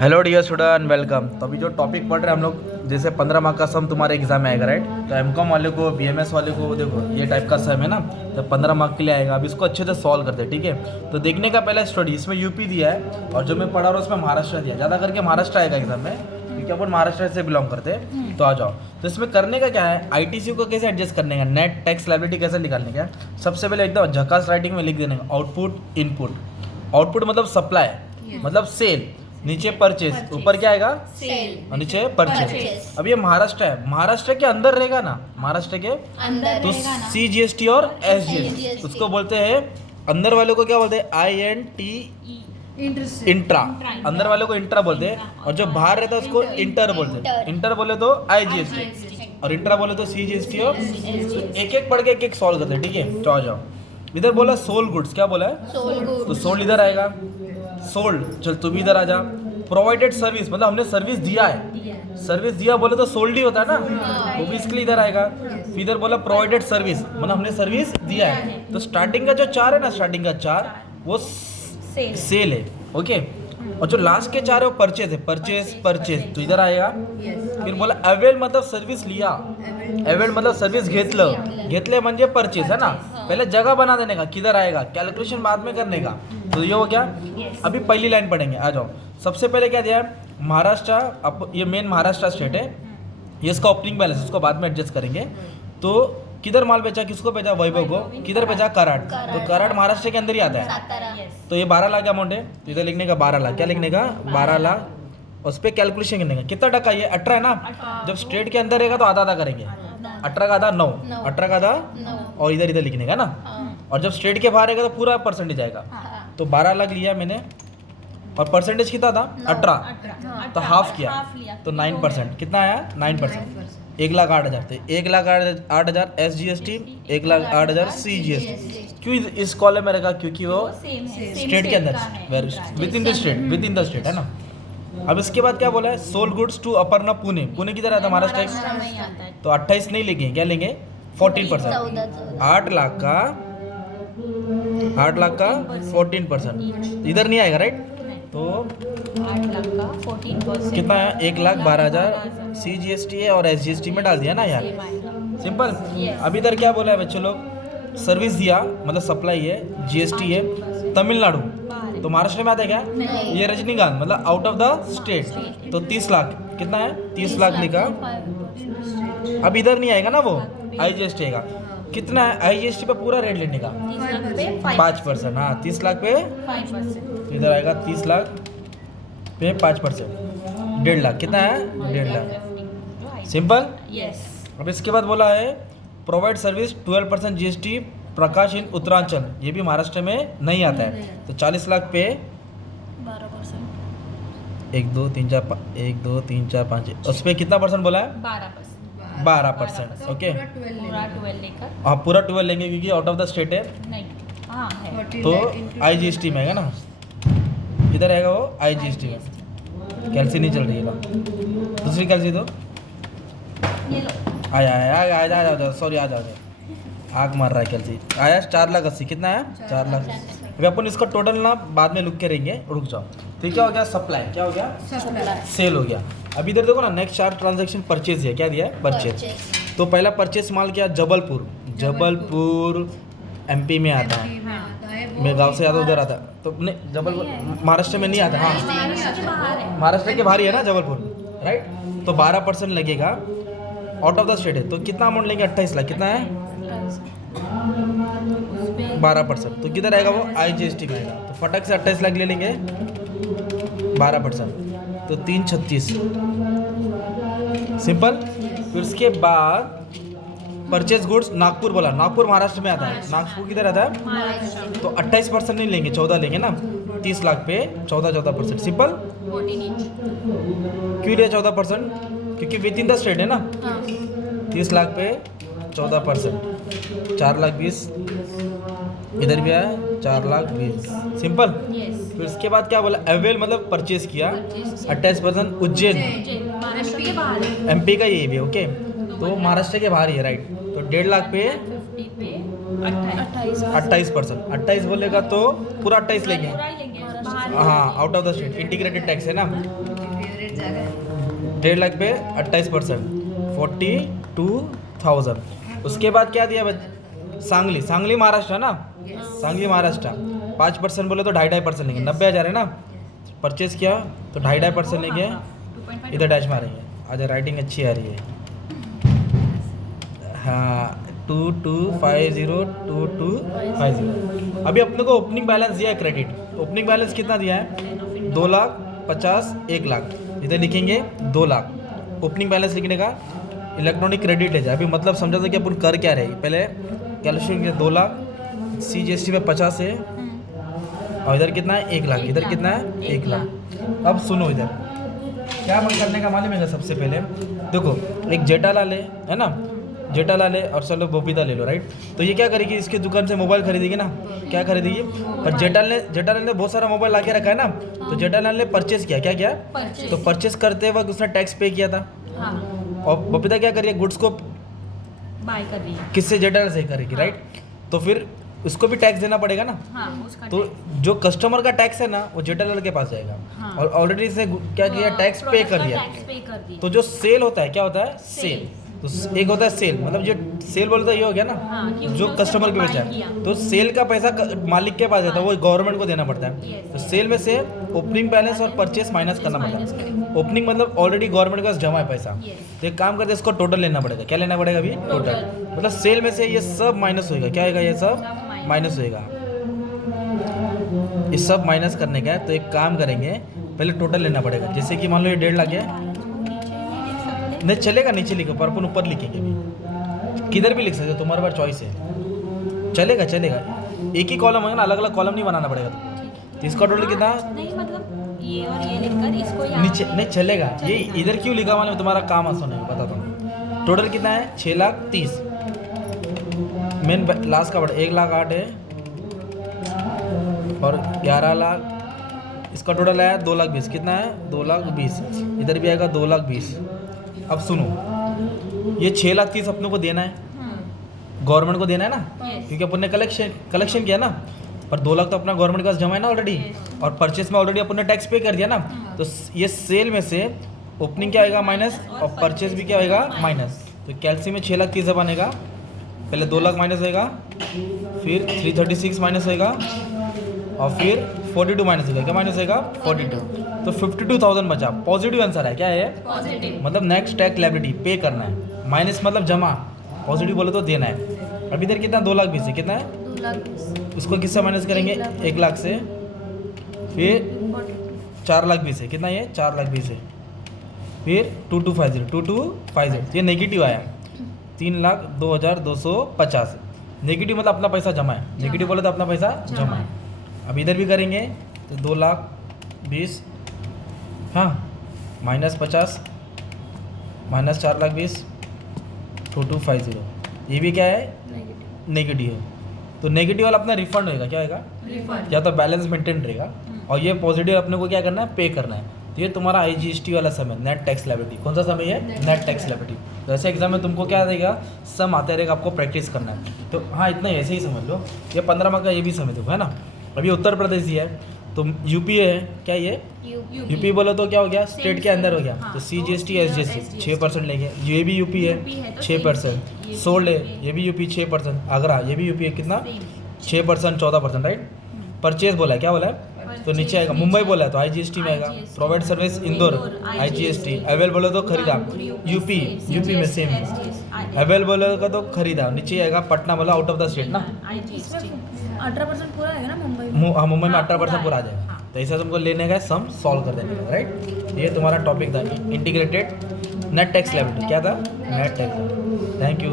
Hello dear student, welcome. तो अभी जो टॉपिक पढ़ रहे हैं हम लोग, जैसे 15 मार्क का सम तुम्हारे एग्जाम में आएगा, राइट। तो एमकॉम वाले को, बीएमएस वाले को देखो ये टाइप का सम है ना, तो 15 मार्क के लिए आएगा। अब इसको अच्छे से सॉल्व करते हैं, ठीक है। तो देखने का पहला स्टडी, इसमें यूपी दिया है और जो मैं पढ़ा रहा हूँ उसमें महाराष्ट्र दिया है। ज़्यादा करके महाराष्ट्र आएगा एग्जाम में, क्योंकि अपन महाराष्ट्र से बिलोंग करते हैं। तो आ जाओ। तो इसमें करने का क्या है, आईटीसी को कैसे एडजस्ट करने का, नेट टैक्स लायबिलिटी कैसे निकालने का। सबसे पहले एकदम झकास राइटिंग में लिख देने का, आउटपुट इनपुट। आउटपुट मतलब सप्लाई, मतलब सेल। नीचे परचेज, ऊपर क्या आएगा सेल और नीचे परचेज। अब ये महाराष्ट्र है, महाराष्ट्र के अंदर रहेगा ना, महाराष्ट्र के अंदर तो रहेगा ना। CGST और SGST SGST उसको बोलते हैं। अंदर वाले को क्या बोलते हैं, INT इंट्रा। अंदर वाले को इंट्रा बोलते हैं, और जो बाहर रहता है उसको इंटर बोलते हैं। इंटर बोले तो IGST और इंट्रा बोले तो CGST। और एक एक पढ़ के एक एक सॉल्व करते हैं, ठीक है। तो आ जाओ। इधर बोला सोल गुड्स, क्या बोला है, सोल तो गुड्स। सोल्ड इधर आएगा। सोल्ड, चल तू भी इधर आ जा। प्रोवाइडेड सर्विस मतलब हमने सर्विस दिया है, सर्विस दिया बोले तो सोल्ड ही होता है ना, वो भी इसके लिए इधर आएगा। फिर इधर बोला प्रोवाइडेड सर्विस मतलब हमने सर्विस दिया है। तो स्टार्टिंग का जो 4 है ना, स्टार्टिंग का 4 वो सेल है, ओके। और जो लास्ट के 4 है वो परचेज है, परचेज परचेज, तो इधर आएगा। फिर बोला अवेल मतलब सर्विस लिया, अवेल मतलब सर्विस घेतले म्हणजे परचेज है ना। पहले जगह बना देने का, किधर आएगा, कैलकुलेशन बाद में करने का। तो ये हो गया। अभी पहली लाइन पढ़ेंगे, आ जाओ। सबसे पहले क्या दिया है, महाराष्ट्र। अब ये मेन महाराष्ट्र स्टेट है, ये इसका ओपनिंग बैलेंस, इसको बाद में एडजस्ट करेंगे। तो किधर माल बेचा, किसको बेचा, वैभव को। किधर बेचा, कराड़। तो कराड़ महाराष्ट्र के अंदर ही आता है। सातारा। तो ये 12 लाख अमाउंट है, तो इधर लिखने का 12 लाख, क्या लिखने का 12 लाख। उस पर कैलकुलेशन करने का, कितना टका, ये 18 है ना। जब स्टेट के अंदर रहेगा तो आधा आधा करेंगे, 18 का आधा 9, 18 का आधा, और इधर इधर लिखने का ना। और जब स्टेट के बाहर रहेगा तो पूरा परसेंटेज आएगा। तो 12 लाख लिया मैंने, और परसेंटेज कितना था 18, तो हाफ किया तो 9%। कितना आया 9%। 1,08,000 थे, 1,08,000 SGST, 1,08,000 CGST। क्यों इस कॉलम में रखा, क्योंकि वो स्टेट के अंदर, विद इन द स्टेट है ना। अब इसके बाद क्या बोला है, sold goods to Aparna Pune. Pune किधर आता है, महाराष्ट्र है। तो 28 नहीं लेंगे, क्या लेंगे 14%। 8 लाख का 14%, इधर नहीं आएगा, राइट। तो 8 लाख का 14%। कितना है, 1,12,000 CGST है और SGST में डाल दिया ना यार, सिंपल। अब इधर क्या बोला है बच्चों लोग, सर्विस दिया मतलब सप्लाई है, GST है। तमिलनाडु तो महाराष्ट्र में आता है क्या, ये रजनीकांत मतलब आउट ऑफ द स्टेट। तो 30 लाख, कितना है 30 लाख लिखा। अब इधर नहीं आएगा ना वो, IGST आएगा। कितना है, IGST पे पूरा रेट लेने का 5%। हाँ 30 लाख पे 5%। इधर आएगा 30 लाख पे 5%, 1.5 लाख। कितना है 1.5 लाख, सिंपल। यस। अब इसके बाद बोला है प्रोवाइड सर्विस 12% GST प्रकाश इन उत्तरांचल, ये भी महाराष्ट्र में नहीं आता है। तो 40 लाख पे 12%। 1 2 3 4 1 2 3 4 5, उस पर कितना परसेंट बोला है 12%, ओके। पूरा 12 लेकर हाँ पूरा 12 लेंगे, क्योंकि आउट ऑफ द स्टेट है। नहीं, हाँ है। तो IGST में आएगा ना, किधर आएगा वो IGST में। कैल्सी नहीं चल रही है ना, दूसरी कैल्सी दो। ये लो। आया सॉरी, आ जाओ। आग मार रहा है कैल्सी। आया 4,80,000, कितना है 4 लाख। अभी अपन इसका टोटल ना बाद में लिख के रहेंगे, रुक जाओ। तो क्या हो गया, सप्लाई, क्या हो गया, सेल हो गया। अब इधर देखो ना, नेक्स्ट 4 ट्रांजैक्शन परचेज है, क्या दिया है परचेज। तो पहला परचेज माल क्या, जबलपुर MP में आता है। मैं गांव से आता उधर आता, तो नहीं जबलपुर महाराष्ट्र में नहीं आता। हाँ महाराष्ट्र के बाहर ही है ना जबलपुर, राइट। तो 12% लगेगा, आउट ऑफ द स्टेट है। तो कितना अमाउंट लेंगे 28 लाख, कितना है 12%। तो किधर आएगा वो IGST में आएगा। तो फटक से 28 लाख ले लेंगे 12%, तो 336, सिंपल। फिर उसके बाद परचेज गुड्स नागपुर बोला, नागपुर महाराष्ट्र में आता है। नागपुर किधर आता है, तो 28% नहीं लेंगे, 14 लेंगे ना। 30 लाख पे 14%, सिंपल। 14 इंच। क्यों लिया 14%, क्योंकि विद इन द स्टेट है ना। 30 लाख पे 14%, 4,20,000। इधर भी आया 4,20,000, सिंपल। फिर उसके बाद क्या बोला, अवेल मतलब परचेज किया 28%। उज्जैन महाराष्ट्र के बाहर है। MP का ये भी, ओके। तो महाराष्ट्र के बाहर ही है, राइट। तो 1.5 लाख पे 50 पे 28%। 28%, 28 बोलेगा तो पूरा 28 लेंगे। हाँ out of the state integrated tax है ना, फेवरेट जगह है 1.5 लाख पे 28%, 42,000। उसके बाद क्या दिया सांगली, सांगली महाराष्ट्र ना, सांगली महाराष्ट्र 5% बोले तो 2.5% लेंगे, 90,000 है ना, परचेज किया तो 2.5% लेंगे, इधर डैश मारेंगे। आज राइटिंग अच्छी आ रही है। हाँ 2250 अभी अपने को ओपनिंग बैलेंस दिया है क्रेडिट। ओपनिंग बैलेंस कितना दिया है? 2,50,000 1 लाख, इधर लिखेंगे 2 लाख ओपनिंग बैलेंस लिखने का। इलेक्ट्रॉनिक क्रेडिट है अभी, मतलब समझा था कि अपन कर क्या रहे, पहले कैलकुलेशन किया 2 लाख, CGST में 50 है और इधर कितना है 1 लाख, इधर कितना है 1 लाख। अब सुनो इधर क्या मन करने का मालूम है? सबसे पहले देखो एक जेठालाल है ना, जेठालाल है और चलो बबीता ले लो राइट। तो ये क्या करेगी? इसकी दुकान से मोबाइल खरीदेगी ना, क्या खरीदेगी? पर जेठालाल ने बहुत सारा मोबाइल लाके रखा है ना, तो जेठालाल ने परचेस किया, क्या किया? तो परचेस करते वक्त उसने टैक्स पे किया था। और बबीता क्या करिए? गुड्स को बाय कर रही है। किससे? जेठालाल से करेगी राइट। तो फिर उसको भी टैक्स देना पड़ेगा ना, उसका तो जो कस्टमर का टैक्स है ना वो जेठालाल के पास जाएगा। और ऑलरेडी इसने क्या किया? टैक्स पे कर दिया। तो जो सेल होता है क्या होता है? सेल। तो एक होता है सेल, मतलब जो सेल बोलता है ये हो गया ना, जो कस्टमर के बेचा है। तो सेल का पैसा मालिक के पास जाता है, वो गवर्नमेंट को देना पड़ता है। तो सेल में से ओपनिंग बैलेंस और परचेस माइनस करना पड़ता है। ओपनिंग मतलब ऑलरेडी गवर्नमेंट के पास जमा है पैसा, तो एक काम करते हैं इसको टोटल लेना पड़ेगा। क्या लेना पड़ेगा अभी? टोटल। मतलब सेल में से ये सब माइनस होएगा, क्या होगा? ये सब माइनस होएगा। ये सब माइनस करने का है, तो एक काम करेंगे पहले टोटल लेना पड़ेगा। जैसे कि मान लो ये 1.5 लाख है, नहीं चलेगा नीचे लिखो, पर अपन ऊपर लिखेंगे अभी, किधर भी लिख सकते हो, तुम्हारे पास चॉइस है, चलेगा चलेगा। एक ही कॉलम होगा ना, अलग अलग कॉलम नहीं बनाना पड़ेगा तुमको। तो इसका टोटल कितना? नहीं मतलब ये और ये लिखकर इसको नीचे नहीं चलेगा, ये इधर क्यों लिखा मालूम? तुम्हारा काम आसान है, बताता हूँ। टोटल कितना है? 6,30,000। मेन लास्ट का बड़ा 1,08,000 है और 11 लाख। इसका टोटल है 2,20,000। कितना है? 2,20,000। इधर भी आएगा 2,20,000। अब सुनो, ये 6,30,000 अपने को देना है, गवर्नमेंट को देना है ना, क्योंकि अपन ने कलेक्शन किया ना। पर 2 लाख तो अपना गवर्नमेंट के पास जमा है ना ऑलरेडी, और परचेस में ऑलरेडी अपन ने टैक्स पे कर दिया ना। तो ये सेल में से ओपनिंग क्या आएगा? माइनस, और परचेस भी क्या आएगा? माइनस। तो कैलसी में 6,30,000 बनेगा, पहले 2 लाख माइनस होएगा, फिर 336 माइनस होएगा, और फिर 42 माइनस होगा। क्या माइनस होगा? 42। तो 52,000 बचा। पॉजिटिव आंसर है, क्या है? पॉजिटिव। मतलब नेक्स्ट टैक्स लायबिलिटी पे करना है, माइनस मतलब जमा, पॉजिटिव बोले तो देना है। अब इधर कितना? 2,20,000 है। कितना है? 2,20,000 उसको किससे माइनस करेंगे? 1 लाख से, फिर 4,20,000 है। कितना ये? 4,20,000 है। फिर 2250 ये नेगेटिव आया, 3,02,250। नेगेटिव मतलब अपना पैसा जमा है, नेगेटिव बोले तो अपना पैसा जमा है। अब इधर भी करेंगे तो 2,20,000, हाँ, -50 माइनस 4,20,000, 2250। ये भी क्या है? नेगेटिव है। तो नेगेटिव वाला अपना रिफंड होएगा, क्या होएगा? रिफंड। या तो बैलेंस मेंटेन रहेगा, और ये पॉजिटिव अपने को क्या करना है? पे करना है। तो ये तुम्हारा IGST वाला सम है, नेट टैक्स लायबिलिटी। कौन सा सम है ये? Net tax liability. तो ऐसे एग्जाम में तुमको क्या देगा? सम आते रहेगा, आपको प्रैक्टिस करना है। तो हाँ, इतना ऐसे ही समझ लो। ये 15 मार्क का ये भी समझ दो, है ना। अभी उत्तर प्रदेश ही है, तो यूपी है, क्या ये? यूपी बोलो तो क्या हो गया? स्टेट के अंदर हो गया। तो CGST SGST 6% लेंगे। ये भी यूपी है, 6%। सोल्ड है, ये भी यूपी 6%। आगरा, ये भी यूपी है, कितना? 6%, 14%, राइट। परचेज बोला है, क्या बोला है? तो नीचे आएगा। मुंबई बोला है तो IGST में आएगा। Provide service Indore, IGST। Avail बोलो तो खरीदा, यूपी में सेम है। अवेल बोलो का तो खरीदा, नीचे आएगा। पटना बोला आउट ऑफ द स्टेट ना, 18% पूरा है ना मुंबई में? हाँ, मुंबई में 18% पूरा आ जाएगा। तो ऐसा तुमको लेने का, सम सॉल्व कर देने का, राइट। ये तुम्हारा टॉपिक था, इंटीग्रेटेड नेट टैक्स लायबिलिटी। क्या था? Net tax. Thank you.